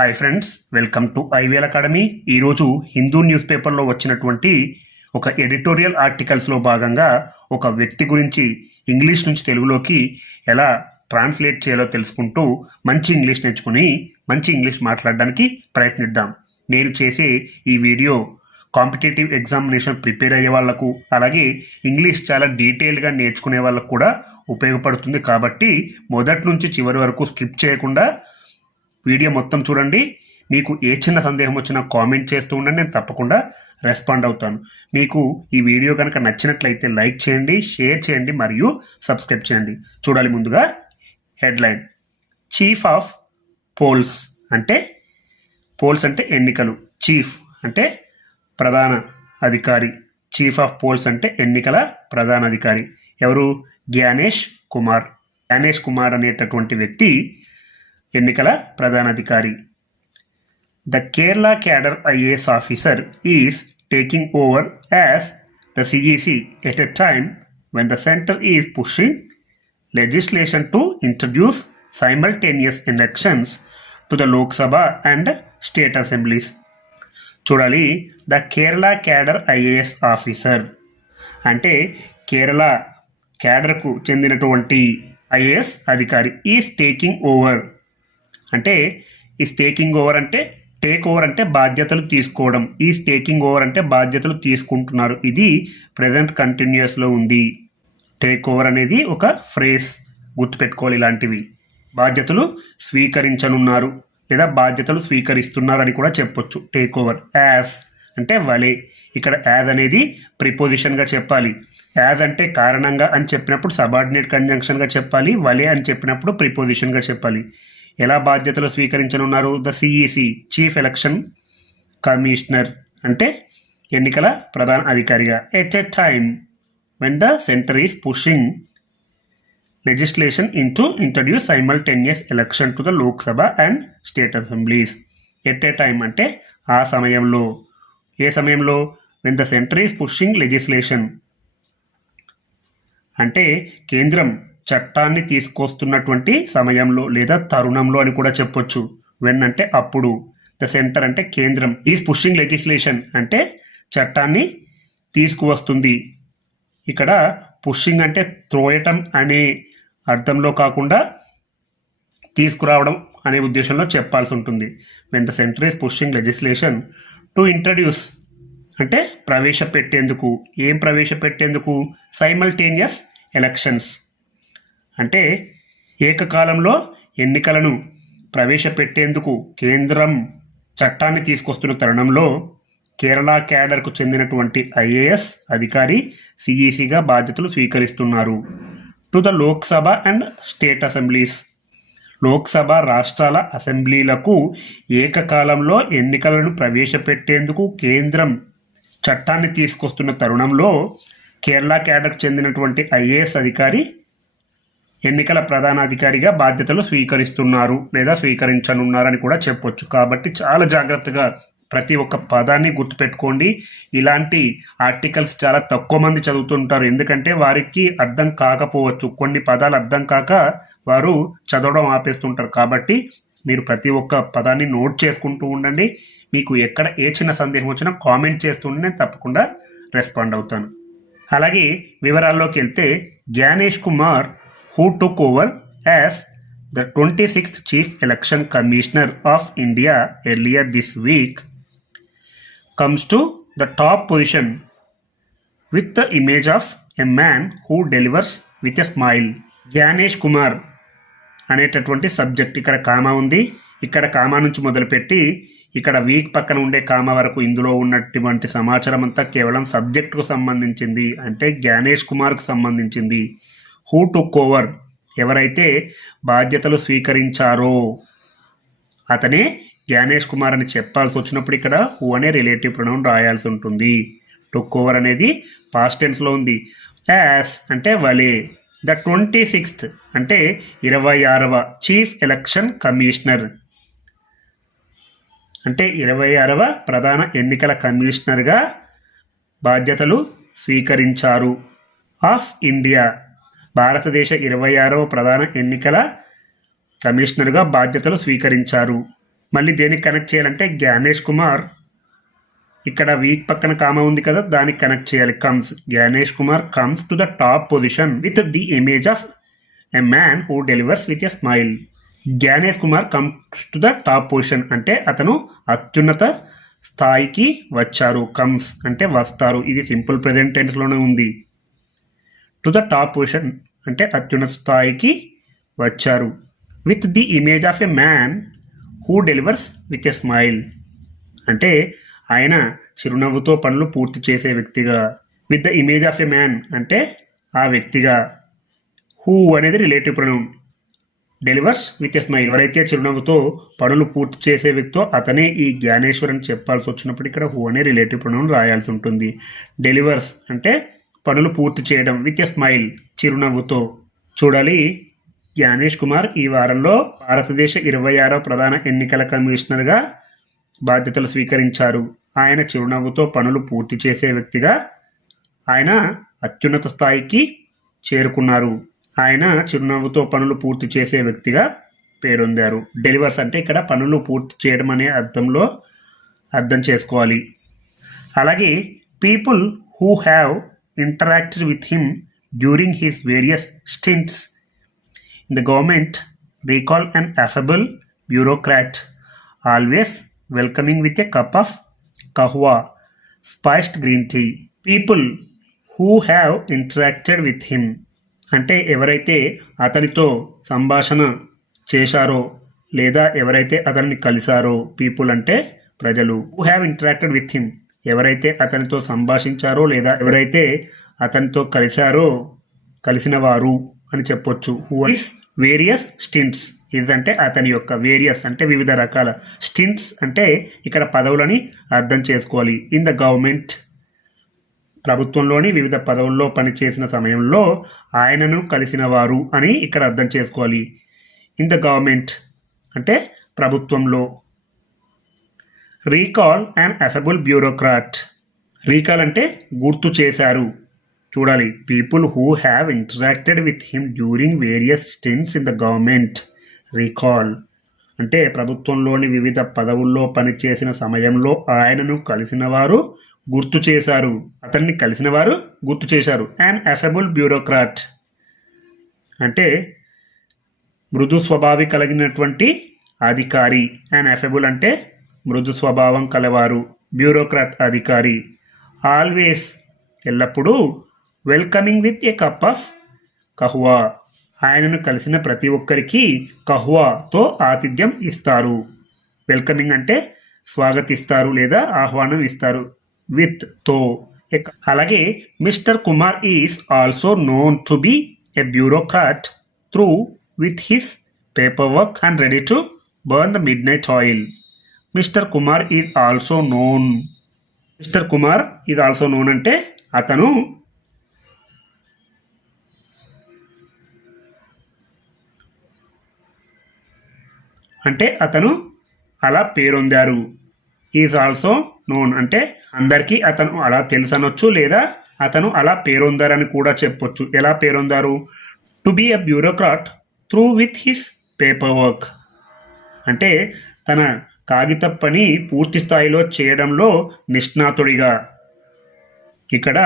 Hi friends welcome to IVL academy ఈరోజు Hindu news పేపర్లో వచ్చినటువంటి ఒక ఎడిటోరియల్ ఆర్టికల్స్లో భాగంగా ఒక వ్యక్తి గురించి ఇంగ్లీష్ నుంచి తెలుగులోకి ఎలా ట్రాన్స్లేట్ చేయాలో తెలుసుకుంటూ మంచి ఇంగ్లీష్ నేర్చుకుని మంచి ఇంగ్లీష్ మాట్లాడడానికి ప్రయత్నిద్దాం. నేను చేసే ఈ వీడియో కాంపిటేటివ్ ఎగ్జామినేషన్ ప్రిపేర్ అయ్యే వాళ్ళకు అలాగే ఇంగ్లీష్ చాలా డీటెయిల్గా నేర్చుకునే వాళ్ళకు కూడా ఉపయోగపడుతుంది కాబట్టి మొదటి నుంచి చివరి వరకు స్కిప్ చేయకుండా వీడియో మొత్తం చూడండి. మీకు ఏ చిన్న సందేహం వచ్చినా కామెంట్ చేస్తూ ఉండండి. నేను తప్పకుండా రెస్పాండ్ అవుతాను. మీకు ఈ వీడియో కనుక నచ్చినట్లయితే లైక్ చేయండి షేర్ చేయండి మరియు సబ్స్క్రైబ్ చేయండి. చూడాలి ముందుగా హెడ్లైన్. చీఫ్ ఆఫ్ పోల్స్ అంటే పోల్స్ అంటే ఎన్నికలు. చీఫ్ అంటే ప్రధాన అధికారి. చీఫ్ ఆఫ్ పోల్స్ అంటే ఎన్నికల ప్రధాన అధికారి ఎవరు? జ్ఞానేష్ కుమార్. జ్ఞానేష్ కుమార్ అనేటటువంటి వ్యక్తి ఎన్నికల ప్రధానాధికారి. The Kerala cadre IAS officer is taking over as the CEC at a time when the centre is pushing legislation to introduce simultaneous elections to the Lok Sabha and state assemblies. చూడాలి the Kerala cadre IAS officer అంటే కేరళ క్యాడర్కు చెందినటువంటి IAS అధికారి is taking over. అంటే ఈ staking over అంటే take over అంటే బాధ్యతలు తీసుకోవడం. ఈ స్టేకింగ్ ఓవర్ అంటే బాధ్యతలు తీసుకుంటున్నారు. ఇది ప్రజెంట్ కంటిన్యూస్లో ఉంది. టేక్ ఓవర్ అనేది ఒక ఫ్రేస్ గుర్తుపెట్టుకోవాలి ఇలాంటివి. బాధ్యతలు స్వీకరించనున్నారు లేదా బాధ్యతలు స్వీకరిస్తున్నారు అని కూడా చెప్పొచ్చు. టేక్ ఓవర్ యాజ్ అంటే వలే. ఇక్కడ యాజ్ అనేది ప్రిపోజిషన్గా చెప్పాలి. యాజ్ అంటే కారణంగా అని చెప్పినప్పుడు సబార్డినేట్ కంజంక్షన్గా చెప్పాలి. వలే అని చెప్పినప్పుడు ప్రిపోజిషన్గా చెప్పాలి. ఎలా బాధ్యతలు స్వీకరించనున్నారు? The CEC chief election commissioner అంటే ఎన్నికల ప్రధాన అధికారిగా. At a time when the centre is pushing legislation in to introduce simul simultaneous election to the Lok Sabha and state assemblies at a time అంటే ఆ సమయంలో. ఏ సమయంలో? When the centre is pushing legislation అంటే కేంద్రం చట్టాన్ని తీసుకొస్తున్నటువంటి సమయంలో లేదా తరుణంలో అని కూడా చెప్పొచ్చు. వెన్ అంటే అప్పుడు. ద సెంటర్ అంటే కేంద్రం. ఈజ్ పుషింగ్ లెజిస్లేషన్ అంటే చట్టాన్ని తీసుకువస్తుంది. ఇక్కడ పుషింగ్ అంటే త్రోయటం అనే అర్థంలో కాకుండా తీసుకురావడం అనే ఉద్దేశంలో చెప్పాల్సి ఉంటుంది. When the centre is pushing legislation to introduce అంటే ప్రవేశపెట్టేందుకు. ఏం ప్రవేశపెట్టేందుకు? సైమల్టేనియస్ ఎలక్షన్స్ అంటే ఏకకాలంలో ఎన్నికలను ప్రవేశపెట్టేందుకు కేంద్రం చట్టాన్ని తీసుకొస్తున్న తరుణంలో కేరళ క్యాడర్కు చెందినటువంటి ఐఏఎస్ అధికారి సిఈసిగా బాధ్యతలు స్వీకరిస్తున్నారు. To the Lok Sabha and state assemblies. Lok Sabha రాష్ట్రాల అసెంబ్లీలకు ఏకకాలంలో ఎన్నికలను ప్రవేశపెట్టేందుకు కేంద్రం చట్టాన్ని తీసుకొస్తున్న తరుణంలో కేరళ క్యాడర్కు చెందినటువంటి ఐఏఎస్ అధికారి ఎన్నికల ప్రధానాధికారిగా బాధ్యతలు స్వీకరిస్తున్నారు లేదా స్వీకరించనున్నారని కూడా చెప్పొచ్చు. కాబట్టి చాలా జాగ్రత్తగా ప్రతి ఒక్క పదాన్ని గుర్తుపెట్టుకోండి. ఇలాంటి ఆర్టికల్స్ చాలా తక్కువ మంది చదువుతుంటారు. ఎందుకంటే వారికి అర్థం కాకపోవచ్చు. కొన్ని పదాలు అర్థం కాక వారు చదవడం ఆపేస్తుంటారు. కాబట్టి మీరు ప్రతి ఒక్క పదాన్ని నోట్ చేసుకుంటూ ఉండండి. మీకు ఎక్కడ ఏ చిన్న సందేహం వచ్చినా కామెంట్ చేస్తుంటే నేను తప్పకుండా రెస్పాండ్ అవుతాను. అలాగే వివరాల్లోకి వెళ్తే Gyanesh Kumar who took over as the twenty sixth chief election commissioner of India earlier this week comes to the top position with the image of a man who delivers with a smile. Gyanesh Kumar అనేటటువంటి subject ఇక్కడ comma ఉంది. ఇక్కడ comma నుంచి మొదలుపెట్టి ఇక్కడ week పక్కన ఉండే comma వరకు ఇందులో ఉన్నటువంటి సమాచారం అంతా కేవలం సబ్జెక్టుకు సంబంధించింది. అంటే జ్ఞానేష్ కుమార్కు సంబంధించింది. హూ టుక్ ఓవర్ ఎవరైతే బాధ్యతలు స్వీకరించారో అతనే జ్ఞానేష్ కుమార్ అని చెప్పాల్సి వచ్చినప్పుడు ఇక్కడ హూ అనే రిలేటివ్ ప్రొనౌన్ రాయాల్సి ఉంటుంది. టుక్ ఓవర్ అనేది పాస్ట్ టెన్స్లో ఉంది. యాస్ అంటే వలే. ద ట్వంటీ సిక్స్త్ అంటే ఇరవై ఆరవ చీఫ్ ఎలక్షన్ కమిషనర్. అంటే ఇరవై ఆరవ ప్రధాన ఎన్నికల కమిషనర్గా బాధ్యతలు స్వీకరించారు. Of India. భారతదేశ ఇరవై ఆరవ ప్రధాన ఎన్నికల కమిషనర్గా బాధ్యతలు స్వీకరించారు. మళ్ళీ దేనికి కనెక్ట్ చేయాలంటే జ్ఞానేష్ కుమార్. ఇక్కడ వీక్ పక్కన కామ ఉంది కదా దానికి కనెక్ట్ చేయాలి. Comes Gyanesh Kumar comes to the top position with the image of a man who delivers with a smile Gyanesh Kumar comes to the top position అంటే అతను అత్యున్నత స్థాయికి వచ్చారు. కమ్స్ అంటే వస్తారు. ఇది సింపుల్ ప్రెజెంట్ టెన్స్లోనే ఉంది. టు ద టాప్ పొజిషన్ అంటే అత్యున్నత స్థాయికి వచ్చారు. With the image of a man who delivers with a smile అంటే ఆయన చిరునవ్వుతో పనులు పూర్తి చేసే వ్యక్తిగా. With the image of a man అంటే ఆ వ్యక్తిగా. హూ అనేది relative pronoun delivers with a smile ఎవరైతే చిరునవ్వుతో పనులు పూర్తి చేసే వ్యక్తితో అతనే ఈ జ్ఞానేశ్వర్ అని చెప్పాల్సి వచ్చినప్పుడు ఇక్కడ హూ అనే రిలేటివ్ ప్రొనౌన్ రాయాల్సి ఉంటుంది. డెలివర్స్ అంటే పనులు పూర్తి చేయడం విత్ ఎ స్మైల్ చిరునవ్వుతో. చూడాలి. జ్ఞానేష్ కుమార్ ఈ వారంలో భారతదేశ ఇరవై ఆరో ప్రధాన ఎన్నికల కమిషనర్గా బాధ్యతలు స్వీకరించారు. ఆయన చిరునవ్వుతో పనులు పూర్తి చేసే వ్యక్తిగా ఆయన అత్యున్నత స్థాయికి చేరుకున్నారు. ఆయన చిరునవ్వుతో పనులు పూర్తి చేసే వ్యక్తిగా పేరొందారు. డెలివర్స్ అంటే ఇక్కడ పనులు పూర్తి చేయడం అనే అర్థంలో అర్థం చేసుకోవాలి. అలాగే people who have interacted with him during his various stints in the government. Recall an affable bureaucrat always welcoming with a cup of kahwa spiced green tea people who have interacted with him అంటే ఎవరైతే అతనితో సంభాషణ చేశారో లేదా ఎవరైతే అతన్ని కలిశారో people అంటే ప్రజలు who have interacted with him ఎవరైతే అతనితో సంభాషించారో లేదా ఎవరైతే అతనితో కలిశారో కలిసిన వారు అని చెప్పొచ్చు. హూ ఇస్ వేరియస్ స్టింట్స్ ఇది అంటే అతని యొక్క వేరియస్ అంటే వివిధ రకాల. స్టింట్స్ అంటే ఇక్కడ పదవులని అర్థం చేసుకోవాలి. ఇన్ ద గవర్నమెంట్ ప్రభుత్వంలోని వివిధ పదవుల్లో పనిచేసిన సమయంలో ఆయనను కలిసిన వారు అని ఇక్కడ అర్థం చేసుకోవాలి. ఇన్ ద గవర్నమెంట్ అంటే ప్రభుత్వంలో. Recall and affable bureaucrat. Recall అంటే గుర్తు చేశారు. చూడాలి. People who have interacted with him during various stints in the government. Recall అంటే ప్రభుత్వంలోని వివిధ పదవుల్లో పనిచేసిన సమయంలో ఆయనను కలిసిన వారు గుర్తు చేశారు. అతన్ని కలిసిన వారు గుర్తు చేశారు. అండ్ అఫెబుల్ బ్యూరోక్రాట్ అంటే మృదు స్వభావి కలిగినటువంటి అధికారి. అండ్ అఫెబుల్ అంటే మృదు స్వభావం కలవారు బ్యూరోక్రాట్ అధికారి. ఆల్వేస్ ఎల్లప్పుడూ welcoming with a cup of kahwa. ఆయనను కలిసిన ప్రతి ఒక్కరికి కహువాతో ఆతిథ్యం ఇస్తారు. వెల్కమింగ్ అంటే స్వాగతిస్తారు లేదా ఆహ్వానం ఇస్తారు. విత్తో. ఎక్- అలాగే mister Kumar is also known to be a bureaucrat through with his paper work and ready to burn the midnight oil. Mister Kumar is also known. Mister Kumar is also known అంటే అతను అంటే అతను అలా పేరొందారు. Is also known అంటే అందరికీ అతను అలా తెలుసనొచ్చు లేదా అతను అలా పేరొందారని కూడా చెప్పొచ్చు. ఎలా పేరొందారు? To be a bureaucrat through with his paper work. అంటే తన కాగిత పని పూర్తి స్థాయిలో చేయడంలో నిష్ణాతుడిగా. ఇక్కడ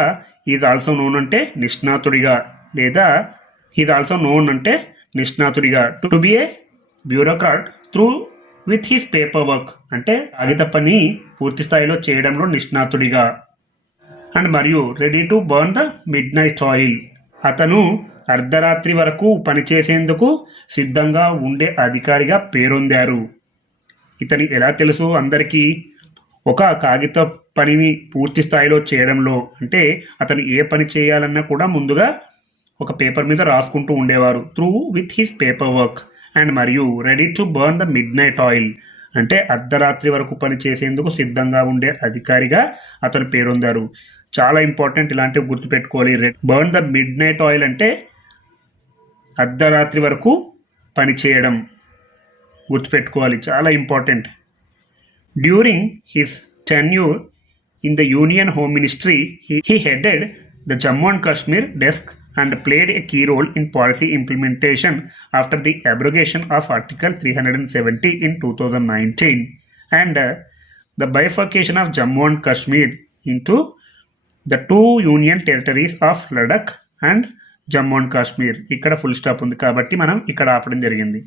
ఈజ్ ఆల్సో నోన్ అంటే నిష్ణాతుడిగా లేదా ఈజ్ ఆల్సో నోన్ అంటే నిష్ణాతుడిగా. To be a bureaucrat through with his paper work అంటే కాగిత పని పూర్తి స్థాయిలో చేయడంలో నిష్ణాతుడిగా. అండ్ మరియు ready to burn the midnight oil అతను అర్ధరాత్రి వరకు పనిచేసేందుకు సిద్ధంగా ఉండే అధికారిగా పేరొందారు. ఇతని ఎలా తెలుసు? అందరికీ ఒక కాగిత పనిని పూర్తి స్థాయిలో చేయడంలో అంటే అతను ఏ పని చేయాలన్నా కూడా ముందుగా ఒక పేపర్ మీద రాసుకుంటూ ఉండేవారు. Through with his paper work. And మరియు ready to burn the midnight oil. అంటే అర్ధరాత్రి వరకు పని చేసేందుకు సిద్ధంగా ఉండే అధికారిగా అతను పేరొందారు. చాలా ఇంపార్టెంట్ ఇలాంటివి గుర్తుపెట్టుకోవాలి. Burn the midnight oil అంటే అర్ధరాత్రి వరకు పని చేయడం. గుర్తుపెట్టుకోవాలి. చాలా important. During his tenure in the union home ministry he headed the Jammu and Kashmir desk and played a key role in policy implementation after the abrogation of article three hundred and seventy in two thousand nineteen and the bifurcation of Jammu and Kashmir into the two union territories of Ladakh and Jammu and Kashmir ఇక్కడ full stop ఉంది కాబట్టి మనం ఇక్కడ ఆపడం జరిగింది.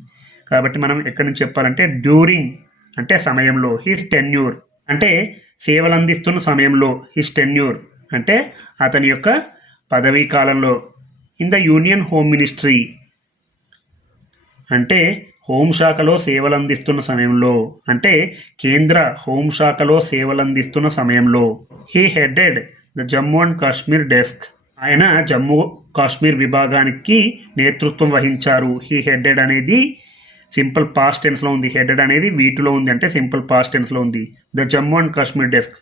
కాబట్టి మనం ఎక్కడి నుంచి చెప్పాలంటే డ్యూరింగ్ అంటే సమయంలో హిస్ టెన్యూర్ అంటే సేవలు అందిస్తున్న సమయంలో హిస్ టెన్యూర్ అంటే అతని యొక్క పదవీ కాలంలో. In the union home ministry అంటే హోంశాఖలో సేవలు అందిస్తున్న సమయంలో. అంటే కేంద్ర హోంశాఖలో సేవలు అందిస్తున్న సమయంలో. He headed the Jammu and Kashmir desk ఆయన జమ్మూ కాశ్మీర్ విభాగానికి నేతృత్వం వహించారు. హీ హెడెడ్ అనేది సింపుల్ పాస్ట్ టెన్స్లో ఉంది. హెడెడ్ అనేది వీటిలో ఉంది అంటే సింపుల్ పాస్ట్ టెన్స్లో ఉంది. The Jammu and Kashmir desk.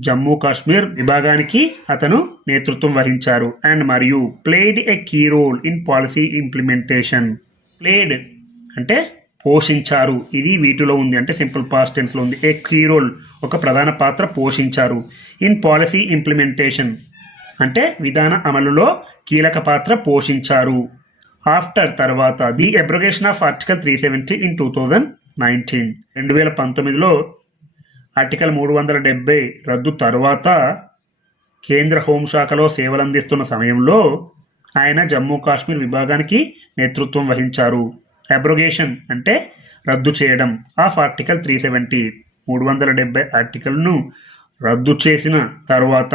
Jammu Kashmir విభాగానికి అతను నేతృత్వం వహించారు. అండ్ మరియు played a key role in policy implementation. Played అంటే పోషించారు. ఇది వీటిలో ఉంది అంటే సింపుల్ పాస్ట్ టెన్స్లో ఉంది. A key role? ఒక ప్రధాన పాత్ర పోషించారు. ఇన్ పాలసీ ఇంప్లిమెంటేషన్ అంటే విధాన అమలులో కీలక పాత్ర పోషించారు. ఆఫ్టర్ తర్వాత the abrogation of article three seventy in two thousand nineteen రెండు వేల పంతొమ్మిదిలో ఆర్టికల్ మూడు వందల డెబ్బై రద్దు తర్వాత కేంద్ర హోంశాఖలో సేవలు అందిస్తున్న సమయంలో ఆయన జమ్మూ కాశ్మీర్ విభాగానికి నేతృత్వం వహించారు. అబ్రొగేషన్ అంటే రద్దు చేయడం ఆఫ్ ఆర్టికల్ త్రీ సెవెంటీ మూడు వందల డెబ్బై ఆర్టికల్ను రద్దు చేసిన తర్వాత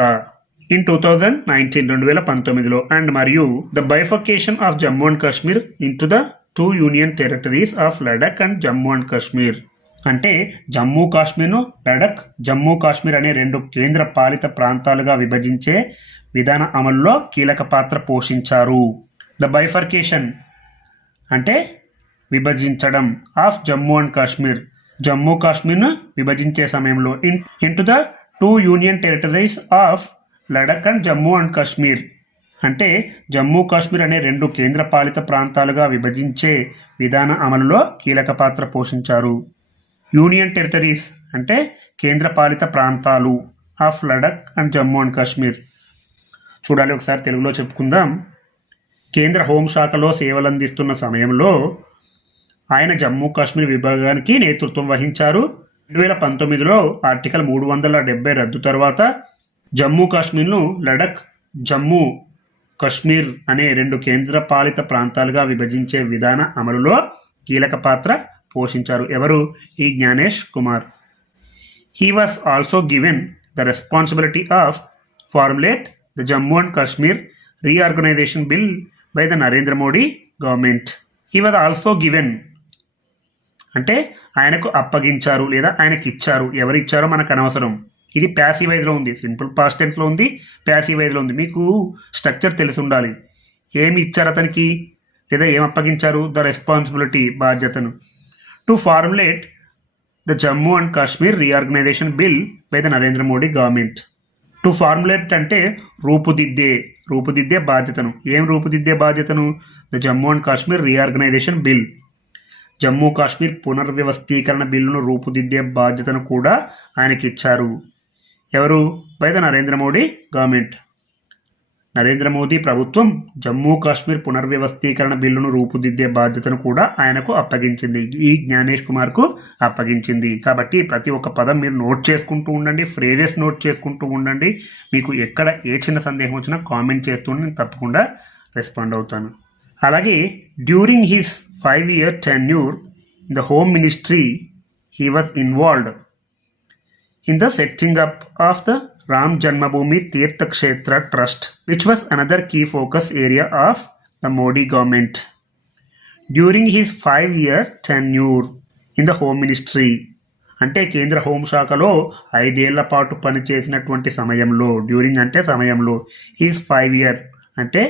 ఇన్ టూ థౌజండ్ నైన్టీన్ రెండు వేల పంతొమ్మిదిలో అండ్ మరియు the bifurcation of Jammu and Kashmir into the two union territories of Ladakh and Jammu and Kashmir అంటే జమ్మూ కాశ్మీర్ను లడక్ జమ్మూ కాశ్మీర్ అనే రెండు కేంద్ర పాలిత ప్రాంతాలుగా విభజించే విధాన అమల్లో కీలక పాత్ర పోషించారు. ద బైఫర్కేషన్ అంటే విభజించడం ఆఫ్ జమ్మూ అండ్ కాశ్మీర్ జమ్మూ కాశ్మీర్ను విభజించే సమయంలో in into the two union territories of Ladakh and Jammu and Kashmir. అంటే జమ్మూ కాశ్మీర్ అనే రెండు కేంద్రపాలిత ప్రాంతాలుగా విభజించే విధాన అమలులో కీలక పాత్ర పోషించారు. యూనియన్ టెరిటరీస్ అంటే కేంద్రపాలిత ప్రాంతాలు of Ladakh and Jammu and Kashmir. చూడాలి ఒకసారి తెలుగులో చెప్పుకుందాం. కేంద్ర హోంశాఖలో సేవలందిస్తున్న సమయంలో ఆయన జమ్మూ కాశ్మీర్ విభాగానికి నేతృత్వం వహించారు. రెండు వేల పంతొమ్మిదిలో ఆర్టికల్ మూడు వందల డెబ్బై రద్దు తర్వాత జమ్మూ కాశ్మీర్ను లడక్ జమ్మూ కశ్మీర్ అనే రెండు కేంద్ర పాలిత ప్రాంతాలుగా విభజించే విధాన అమలులో కీలక పాత్ర పోషించారు ఎవరు? ఈ Gyanesh Kumar. He was also given the responsibility of formulate the Jammu and Kashmir reorganisation bill by the Narendra Modi government he was also given అంటే ఆయనకు అప్పగించారు లేదా ఆయనకి ఇచ్చారు ఎవరిచ్చారో మనకు అనవసరం. ఇది ప్యాసివైజ్లో ఉంది. సింపుల్ పాస్ట్ టెన్స్లో ఉంది ప్యాసివైజ్లో ఉంది. మీకు స్ట్రక్చర్ తెలిసి ఉండాలి ఏమి ఇచ్చారు అతనికి? లేదా ఏం అప్పగించారు? ద రెస్పాన్సిబిలిటీ బాధ్యతను. To formulate the Jammu and Kashmir reorganisation bill by the Narendra Modi government to formulate అంటే రూపుదిద్దే రూపుదిద్దే బాధ్యతను. ఏం రూపుదిద్దే బాధ్యతను? The Jammu and Kashmir reorganisation bill Jammu Kashmir పునర్వ్యవస్థీకరణ బిల్లును రూపుదిద్దే బాధ్యతను కూడా ఆయనకి ఇచ్చారు ఎవరు? By the Narendra Modi government. Narendra Modi ప్రభుత్వం జమ్మూ కాశ్మీర్ పునర్వ్యవస్థీకరణ బిల్లును రూపుదిద్దే బాధ్యతను కూడా ఆయనకు అప్పగించింది. ఈ జ్ఞానేష్ కుమార్కు అప్పగించింది. కాబట్టి ప్రతి ఒక్క పదం మీరు నోట్ చేసుకుంటూ ఉండండి ఫ్రేజెస్ నోట్ చేసుకుంటూ ఉండండి. మీకు ఎక్కడ ఏ చిన్న సందేహం వచ్చినా కామెంట్ చేస్తూ నేను తప్పకుండా రెస్పాండ్ అవుతాను. అలాగే during his five year tenure in the home ministry he was involved. In the setting up of the Ram Janmabhoomi Tirtha Kshetra Trust, which was another key focus area of the Modi government. During his five year tenure in the Home Ministry, అంటే కేంద్ర హోంశాఖలో ఐదేళ్ళ పాటు పనిచేసినటువంటి సమయంలో during అంటే సమయంలో is five year అంటే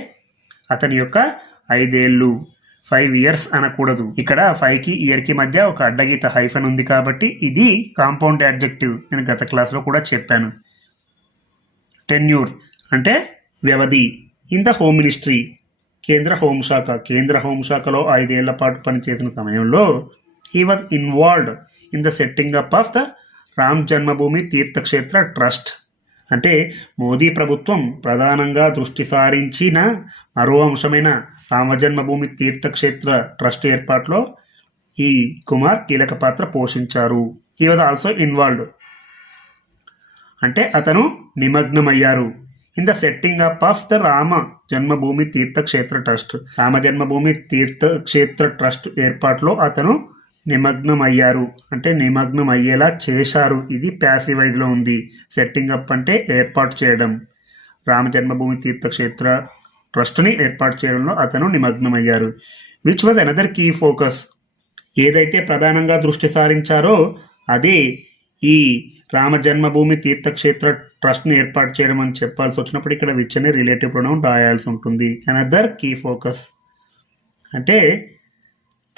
అతని యొక్క ఐదేళ్ళు ఫైవ్ ఇయర్స్ అనకూడదు. ఇక్కడ ఫైవ్కి ఇయర్కి మధ్య ఒక అడ్డగీత హైఫన్ ఉంది కాబట్టి ఇది కాంపౌండ్ అడ్జెక్టివ్ నేను గత క్లాస్లో కూడా చెప్పాను. టెన్యూర్ అంటే వ్యవధి. ఇన్ ద హోమ్ మినిస్ట్రీ కేంద్ర హోంశాఖ కేంద్ర హోంశాఖలో ఐదేళ్ళ పాటు పనిచేసిన సమయంలో he was involved in the setting up of the Ram Janmabhoomi Teerth Kshetra trust అంటే మోదీ ప్రభుత్వం ప్రధానంగా దృష్టి సారించిన మరో అంశమైన రామజన్మభూమి తీర్థక్షేత్ర ట్రస్ట్ ఏర్పాటులో ఈ కుమార్ కీలక పాత్ర పోషించారు. హీ వాజ్ ఆల్సో ఇన్వాల్వ్డ్ అంటే అతను నిమగ్నమయ్యారు. In the setting up of the Rama Janmabhoomi Tirthakshetra trust. Rama Janmabhoomi Tirthakshetra trust ఏర్పాటులో అతను నిమగ్నం అయ్యారు అంటే నిమగ్నం అయ్యేలా చేశారు. ఇది ప్యాసివైజ్లో ఉంది. సెట్టింగ్ అప్ అంటే ఏర్పాటు చేయడం. రామ జన్మభూమి తీర్థక్షేత్ర ట్రస్ట్ని ఏర్పాటు చేయడంలో అతను నిమగ్నమయ్యారు. Which was another key focus ఏదైతే ప్రధానంగా దృష్టి సారించారో అదే ఈ రామ జన్మభూమి తీర్థక్షేత్ర ట్రస్ట్ని ఏర్పాటు చేయడం అని చెప్పాల్సి వచ్చినప్పుడు ఇక్కడ విచ్ అనే రిలేటివ్ ప్రొనౌన్ రాయాల్సి ఉంటుంది. అనదర్ కీ ఫోకస్ అంటే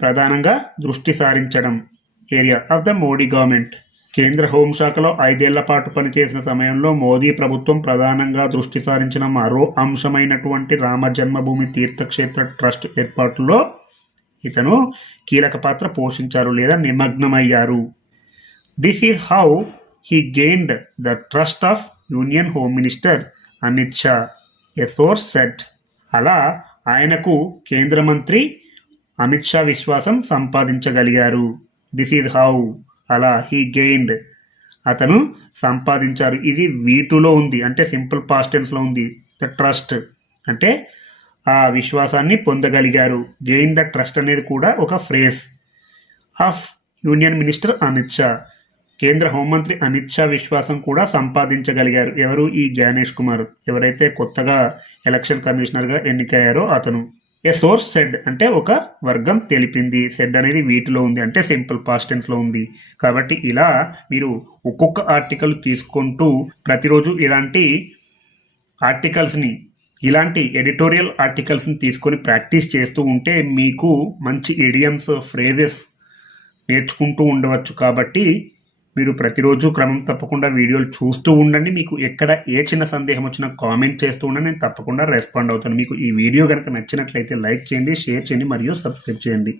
ప్రధానంగా దృష్టి సారించడం. Area of the Modi government కేంద్ర హోంశాఖలో ఐదేళ్ళ పాటు పనిచేసిన సమయంలో మోదీ ప్రభుత్వం ప్రధానంగా దృష్టి సారించిన మరో అంశమైనటువంటి రామ జన్మభూమి తీర్థక్షేత్ర ట్రస్ట్ ఏర్పాటులో ఇతను కీలక పాత్ర పోషించారు లేదా నిమగ్నమయ్యారు. This is how he gained the trust of union home minister Amit Shah a source set అలా ఆయనకు కేంద్ర మంత్రి అమిత్ షా విశ్వాసం సంపాదించగలిగారు. దిస్ ఈజ్ హౌ అలా హీ గెయిన్డ్ అతను సంపాదించారు. ఇది వీటులో ఉంది. అంటే సింపుల్ పాస్టెన్స్లో ఉంది. ద ట్రస్ట్ అంటే ఆ విశ్వాసాన్ని పొందగలిగారు. గెయిన్ ద ట్రస్ట్ అనేది కూడా ఒక phrase of union minister Amit Shah కేంద్ర హోంమంత్రి అమిత్ షా విశ్వాసం కూడా సంపాదించగలిగారు. ఎవరు? ఈ జ్ఞానేష్ కుమార్. ఎవరైతే కొత్తగా ఎలక్షన్ కమిషనర్గా ఎన్నికయ్యారో అతను. ఏ సోర్స్ సెడ్ అంటే ఒక వర్గం తెలిపింది. సెడ్ అనేది వీటిలో ఉంది అంటే సింపుల్ పాస్టెన్స్లో ఉంది. కాబట్టి ఇలా మీరు ఒక్కొక్క ఆర్టికల్ తీసుకుంటూ ప్రతిరోజు ఇలాంటి ఆర్టికల్స్ని ఇలాంటి ఎడిటోరియల్ ఆర్టికల్స్ని తీసుకొని ప్రాక్టీస్ చేస్తూ ఉంటే మీకు మంచి ఇడియమ్స్ ఫ్రేజెస్ నేర్చుకుంటూ ఉండవచ్చు. కాబట్టి మీరు ప్రతిరోజు క్రమం తప్పకుండా వీడియోలు చూస్తూ ఉండండి. మీకు ఎక్కడ ఏ చిన్న సందేహం వచ్చినా కామెంట్ చేస్తూ ఉండండి. నేను తప్పకుండా రెస్పాండ్ అవుతాను. మీకు ఈ వీడియో కనుక నచ్చినట్లయితే లైక్ చేయండి షేర్ చేయండి మరియు సబ్స్క్రైబ్ చేయండి.